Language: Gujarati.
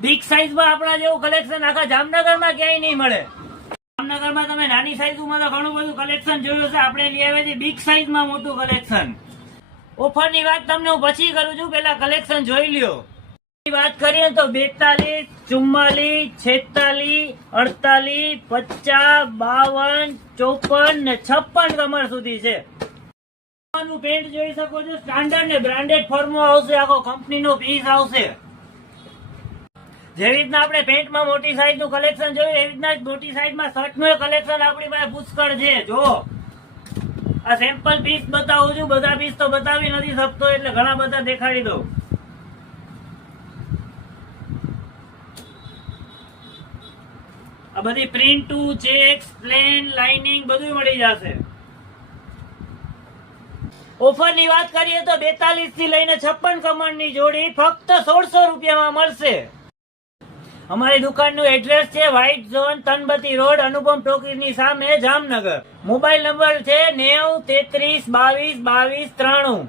બિગ સાઈઝમાં આપણા જેવું કલેક્શન આખા જામનગરમાં ક્યાંય નહીં મળે. જામનગરમાં તમે નાની સાઈઝમાં તો ઘણું બધું કલેક્શન જોયું છે, આપણે લઈ આવ્યા છીએ બિગ સાઈઝમાં મોટું કલેક્શન. ઓફરની વાત તમને હું પછી કરું છું, પેલા કલેક્શન જોઈ લ્યો. વાત કરીએ તો 42, 44, 46, 48, 50, 52, 54 ને 56 કમર સુધી છે. પેન્ટ જોઈ શકો છો, સ્ટાન્ડર્ડ ને બ્રાન્ડેડ ફોર્મો આવશે, આખો કંપનીનો પીસ આવશે. જેવી રીતના આપણે પેન્ટમાં મોટી સાઈઝ નું કલેક્શન જોયું, એવી રીતના મોટી સાઈઝમાં શર્ટ નું કલેક્શન આપણી પાસે પુષ્કળ છે. જો આ સેમ્પલ પીસ બતાવું છું, બધા પીસ તો બતાવી નથી શકતો એટલે ઘણા બધા દેખાડી દઉં. આ બધી પ્રિન્ટ, ચેક્સ, પ્લેન, લાઇનિંગ બધું મળી જશે. ઓફર ની વાત કરીએ તો 42 થી લઈને 56 કમર ની જોડી ફક્ત 1600 રૂપિયામાં મળશે. અમારી દુકાનનું એડ્રેસ છે વ્હાઇટ ઝોન, તનબતી રોડ, અનુપમ ટોકીઝની સામે, જામનગર. મોબાઈલ નંબર છે 90 33 22 22 93.